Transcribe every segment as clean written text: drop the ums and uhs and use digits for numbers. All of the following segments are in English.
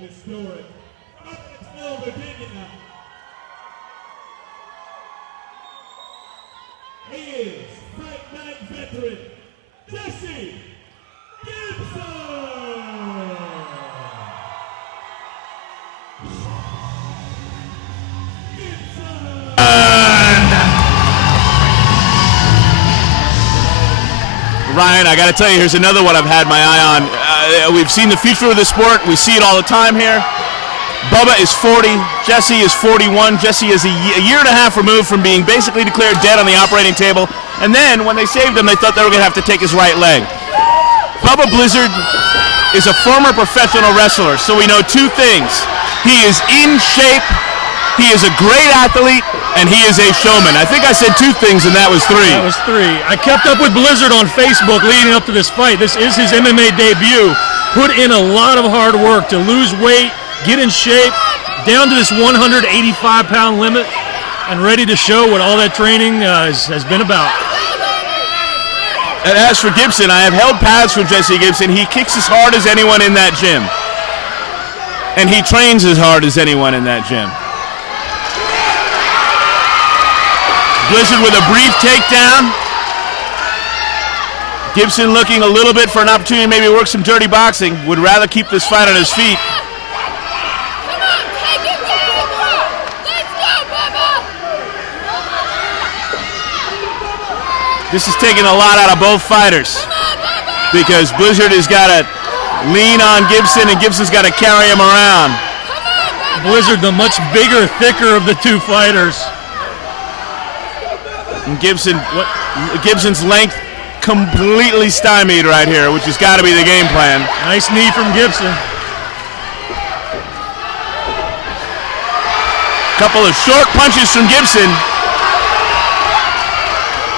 historic Provinceville, Virginia. He is Fight Night veteran Jesse Gibson. Ryan, I got to tell you, here's another one I've had my eye on. We've seen the future of the sport. We see it all the time here. Bubba is 40. Jesse is 41. Jesse is a year and a half removed from being basically declared dead on the operating table. And then when they saved him, they thought they were going to have to take his right leg. Bubba Blizzard is a former professional wrestler, so we know two things. He is in shape. He is a great athlete, and he is a showman. I think I said two things, and that was three. That was three. I kept up with Blizzard on Facebook leading up to this fight. This is his MMA debut. Put in a lot of hard work to lose weight, get in shape, down to this 185-pound limit, and ready to show what all that training has been about. And as for Gibson, I have held pads for Jesse Gibson. He kicks as hard as anyone in that gym. And he trains as hard as anyone in that gym. Blizzard with a brief takedown. Gibson looking a little bit for an opportunity to maybe work some dirty boxing. Would rather keep this fight on his feet. Come on, take it down! Let's go, Bubba! This is taking a lot out of both fighters. Because Blizzard has got to lean on Gibson and Gibson's got to carry him around. Blizzard, the much bigger, thicker of the two fighters. And Gibson's length completely stymied right here, which has got to be the game plan. Nice knee from Gibson. Couple of short punches from Gibson.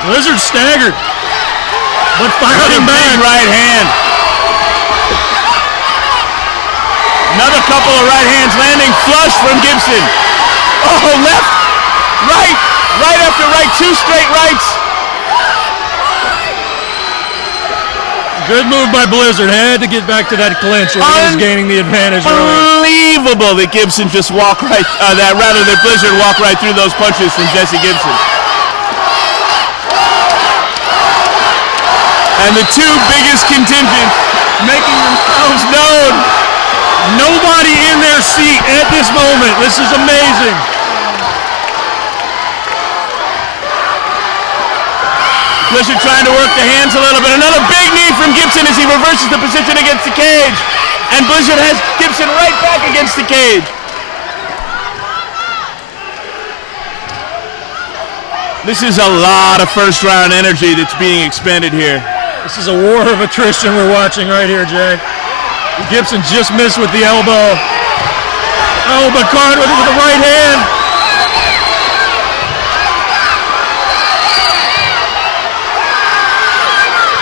Blizzard staggered, but firing back. Big right hand. Another couple of right hands landing flush from Gibson. Oh, left, right. Right after right, two straight rights. Good move by Blizzard. Had to get back to that clinch or he was gaining the advantage earlier. Unbelievable that Gibson just walked right, that Blizzard walked right through those punches from Jesse Gibson. And the two biggest contingents making themselves known. Nobody in their seat at this moment. This is amazing. Blizzard trying to work the hands a little bit. Another big knee from Gibson as he reverses the position against the cage. And Blizzard has Gibson right back against the cage. This is a lot of first round energy that's being expended here. This is a war of attrition we're watching right here, Jay. Gibson just missed with the elbow. Oh, but Card with the right hand.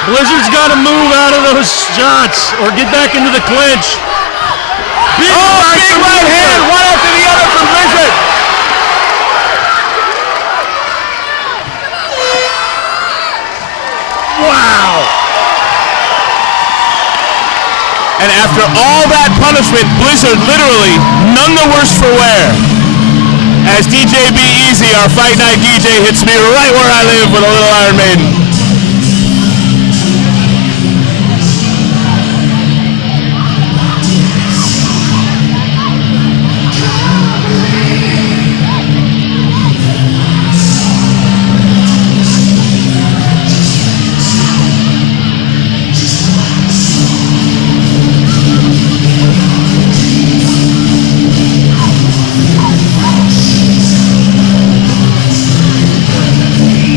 Blizzard's got to move out of those shots or get back into the clinch. Big right hand, one after the other from Blizzard. Wow. And after all that punishment, Blizzard literally none the worse for wear. As DJ Be Easy, our Fight Night DJ, hits me right where I live with a little Iron Maiden.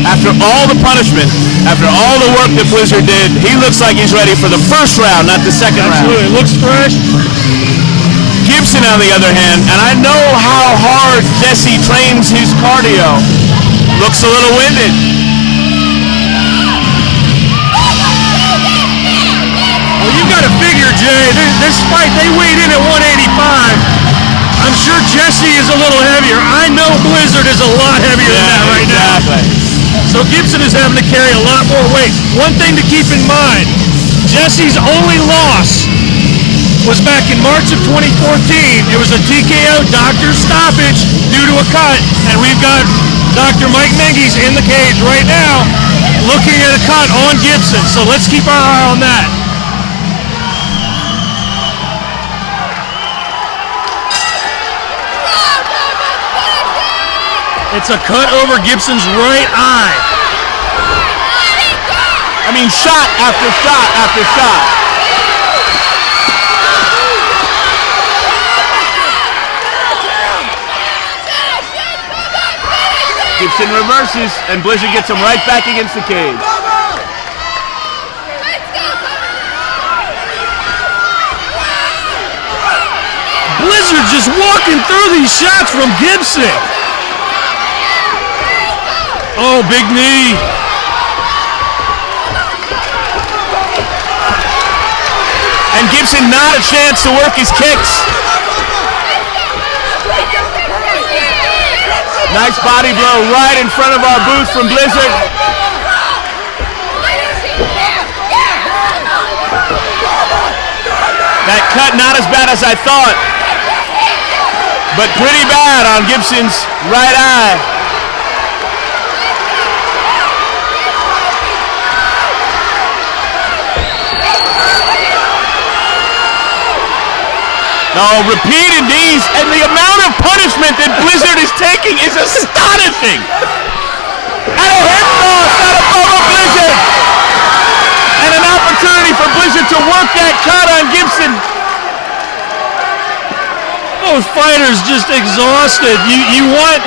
After all the punishment, after all the work that Blizzard did, he looks like he's ready for the first round, not the second round. Absolutely, looks fresh. Gibson, on the other hand, and I know how hard Jesse trains his cardio, looks a little winded. Well, you got to figure, Jay, this fight, they weighed in at 185. I'm sure Jesse is a little heavier. I know Blizzard is a lot heavier than that right now. So Gibson is having to carry a lot more weight. One thing to keep in mind, Jesse's only loss was back in March of 2014. It was a TKO doctor stoppage due to a cut, and we've got Dr. Mike Menges in the cage right now looking at a cut on Gibson, so let's keep our eye on that. It's a cut over Gibson's right eye. I mean, shot after shot after shot. Gibson reverses, and Blizzard gets him right back against the cage. Blizzard just walking through these shots from Gibson. Oh, big knee. And Gibson not a chance to work his kicks. Nice body blow right in front of our booth from Blizzard. That cut not as bad as I thought, but pretty bad on Gibson's right eye. No, repeated knees, and the amount of punishment that Blizzard is taking is astonishing. And a hip toss out of Bubba Blizzard. And an opportunity for Blizzard to work that cut on Gibson. Both fighters just exhausted. You want,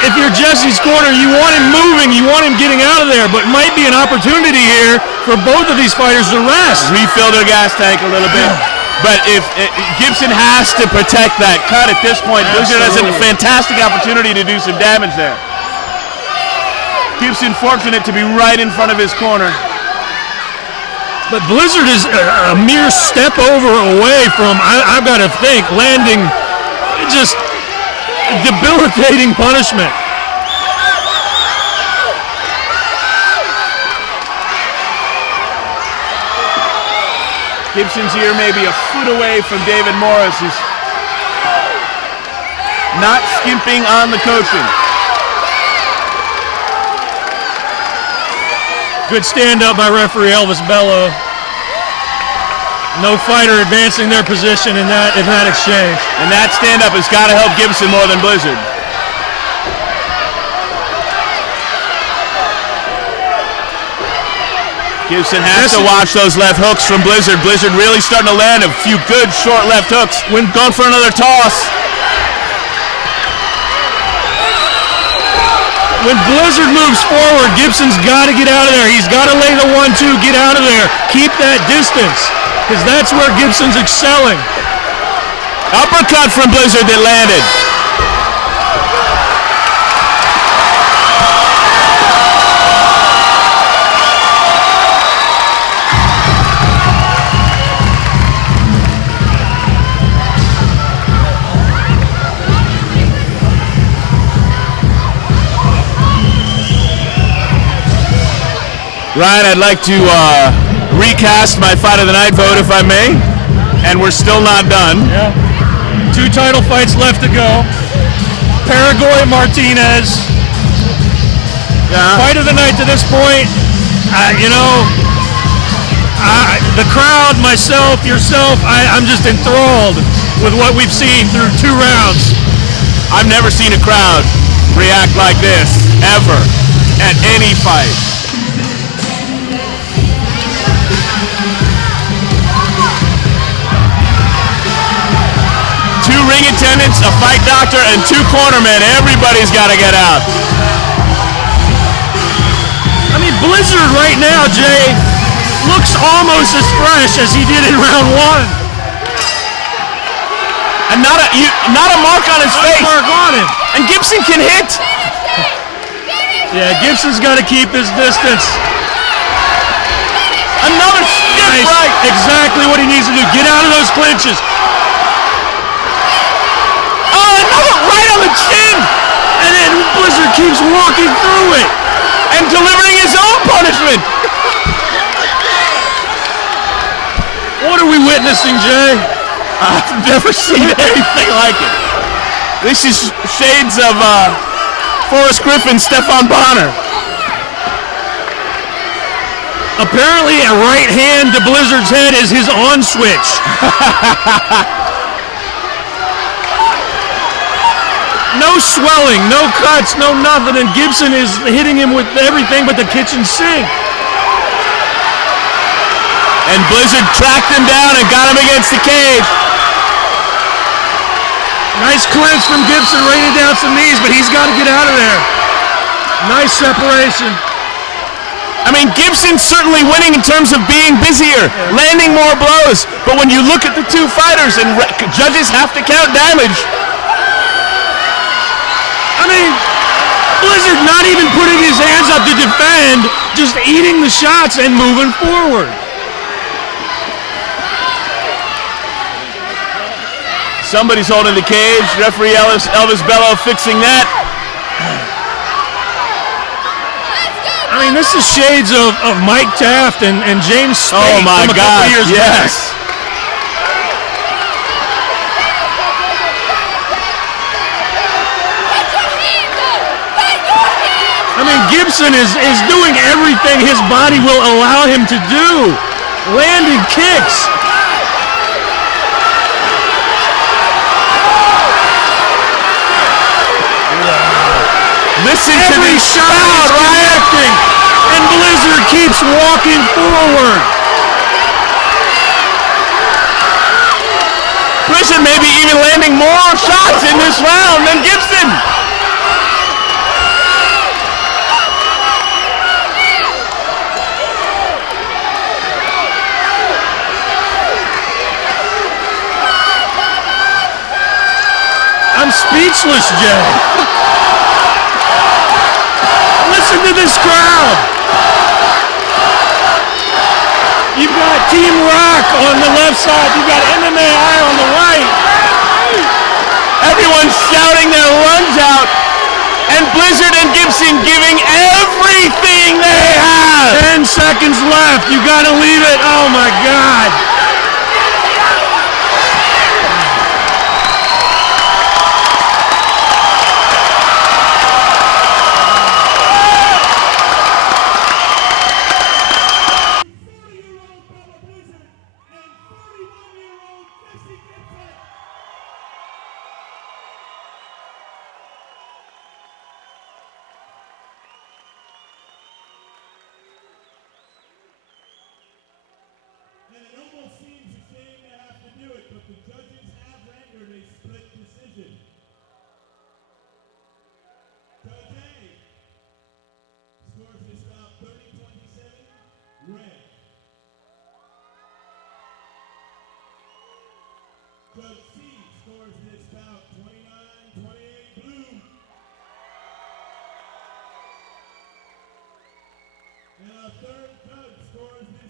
if you're Jesse's corner, you want him moving, you want him getting out of there, but it might be an opportunity here for both of these fighters to rest. Refill their gas tank a little bit. But if Gibson has to protect that cut at this point, Blizzard has a fantastic opportunity to do some damage there. Gibson fortunate to be right in front of his corner. But Blizzard is a mere step over away from, I've got to think, landing just debilitating punishment. Gibson's here maybe a foot away from David Morris, who's not skimping on the coaching. Good stand-up by referee Elvis Bello. No fighter advancing their position in that exchange. And that stand-up has got to help Gibson more than Blizzard. Gibson has to watch those left hooks from Blizzard. Blizzard really starting to land a few good short left hooks. Going for another toss. When Blizzard moves forward, Gibson's got to get out of there. He's got to lay the 1-2, get out of there. Keep that distance, because that's where Gibson's excelling. Uppercut from Blizzard that landed. Ryan, I'd like to recast my Fight of the Night vote, if I may, and we're still not done. Yeah. 2 title fights left to go. Paraguay Martinez. Yeah. Fight of the night to this point. The crowd, myself, yourself, I'm just enthralled with what we've seen through 2 rounds. I've never seen a crowd react like this, ever, at any fight. Two ring attendants, a fight doctor, and 2 cornermen. Everybody's got to get out. I mean, Blizzard right now, Jay, looks almost as fresh as he did in round 1. And not a mark on his face. Mark on him. And Gibson can hit. Yeah, Gibson's got to keep his distance. Another stiff right. Exactly what he needs to do. Get out of those clinches. Right on the chin, and then Blizzard keeps walking through it and delivering his own punishment. What are we witnessing, Jay? I've never seen anything like it. This is shades of Forrest Griffin, Stefan Bonner. Apparently, a right hand to Blizzard's head is his on switch. No swelling, no cuts, no nothing, and Gibson is hitting him with everything but the kitchen sink. And Blizzard tracked him down and got him against the cage. Nice clinch from Gibson, raining down some knees, but he's got to get out of there. Nice separation. I mean, Gibson's certainly winning in terms of being busier, landing more blows. But when you look at the two fighters and judges have to count damage. I mean, Blizzard not even putting his hands up to defend, just eating the shots and moving forward. Somebody's holding the cage. Referee Elvis Bello fixing that. I mean, this is shades of Mike Taft and James Spade. Oh my from a God! couple years Yes. back. I mean, Gibson is doing everything his body will allow him to do. Landing kicks. Listen to Every this shot crowd, is connecting, and Blizzard keeps walking forward. Blizzard maybe even landing more shots in this round than Gibson. I'm speechless, Jay. Listen to this crowd. You've got Team Rock on the left side. You've got MMA on the right. Everyone's shouting their lungs out. And Blizzard and Gibson giving everything they have. 10 seconds left. You got to leave it. Oh, my God. And it almost seems a shame to have to do it, but the judges have rendered a split decision. Judge A scores this bout 30-27, red. Judge C scores this bout 29-28, blue. And our third judge scores this